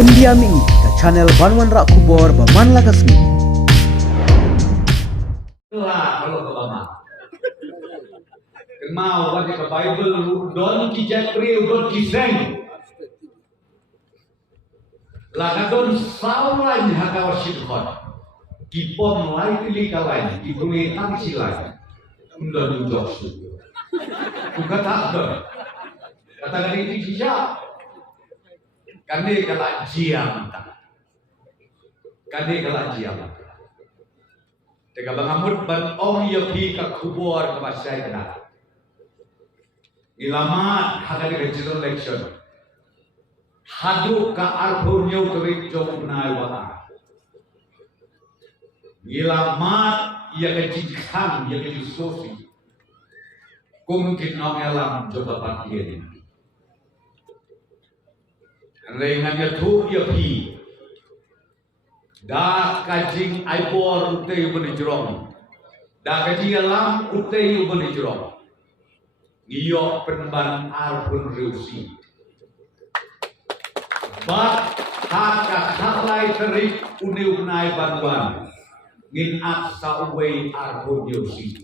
pendiam ini ke channel Banwan Rak Kubor Baman Lakasmi. Lah kalau ke Bama. Mau baca ke Bible, don ki Jeffrey, don ki Seng. Lah kadon saulai hakaw sidhon. Ki pom lai tili kalai, ki bungi tang silai. Undon ujok su. Bukan tak don. Kata ini siapa? Kande kala jiam ta. Kande kala jiam. Teka bangamut ban ong yapi ka kubor ka basay kana. Ilamat hagani ka general election. Hadu ka arbo nyo kawit jom na wala. Ilamat ya ka jikhan ya ka yusofi. Kung kinong alam jom papatiyan. Rengan ya tu ya pi, dah kajing aibor utei ubani jerong, dah kajing alam utei ubani jerong, iyo penban arpun reusi, bat haka halai terik uni unai banwan, ngin at sa uwei arpun reusi,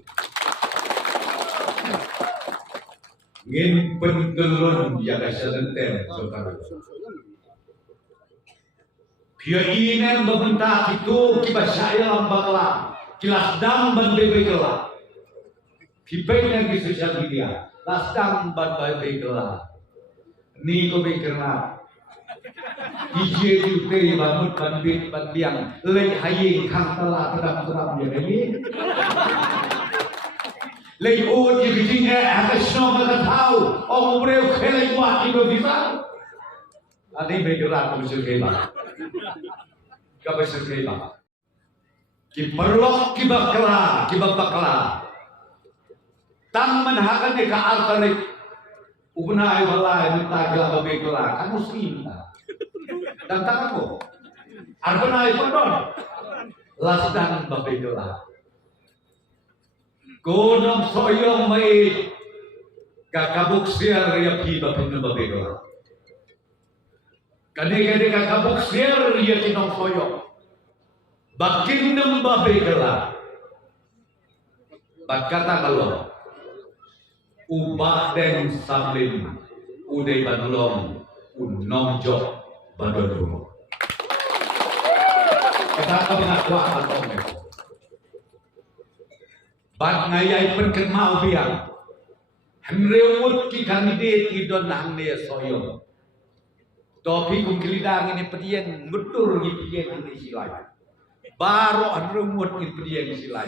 ngin pengelon ya kasalenten sokaru. Dia ingin membentak itu kibat saya lambanglah kilasdam ban bebe gelap. Kibatnya di sosial media, lasdam ban bebe gelap. Ni ko berkerna. DJ juga bangun ban bit ban biang lek hayi kang telah terang ya hayi. Lek ud je bikinnya atas nama tahu orang mereu kelai buat itu bisa. Adi bergerak musuh keba. Kabesar keba. Ki perlok ki bakla. Tang manhakan de ka artarik. Ubna ay walay mutagla babekla kan muslim ta. Dan tak ako. Arbana ay padon. Lasdan babekla. Kodong soyong may kakabuk siya ya pi babekla. Kani kakabuk siya ya kinong soyong. Bakin ng babekla. Bagkata kalau ubah dan sablim uday badulong unongjok badulong. Kata ka binakwa atong ito. Bag ngayay penkermau biang. Henrewut ki kandidat idon nang ne soyong. Topi kung kilidang ini petian ngutur ni petian ini silay. Baro henrewut ni petian silay.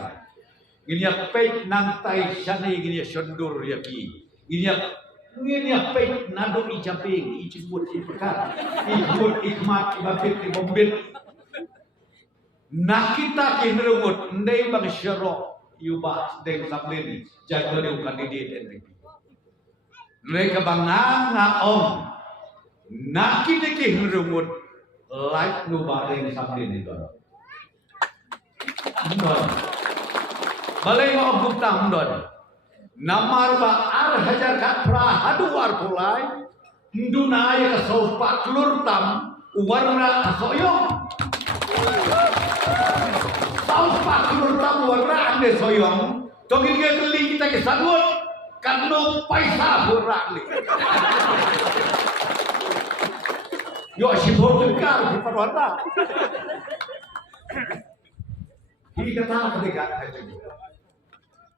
Ginya pek nang tai sani ginya sondur ya ki. Ginya pek nado ijaping icibut ipekat. Ibut ikmat ibabit ibombit. Nakita kinrewut ndai bang syarok yubah deng sablin jaga deu kandidat NPP. Mereka banganga om nakita kinrewut like nubah deng sablin itu. Balai mau bukta mendon. Namar ba ar hajar kat pra hadu war pulai. Ndunai ka sofa klur tam warna asoyong. Sofa klur tam warna ande soyong. Togin dia keli kita ke sangut kanu paisa burali. Yo si bordekar di parwata. Ini kata ketika haji.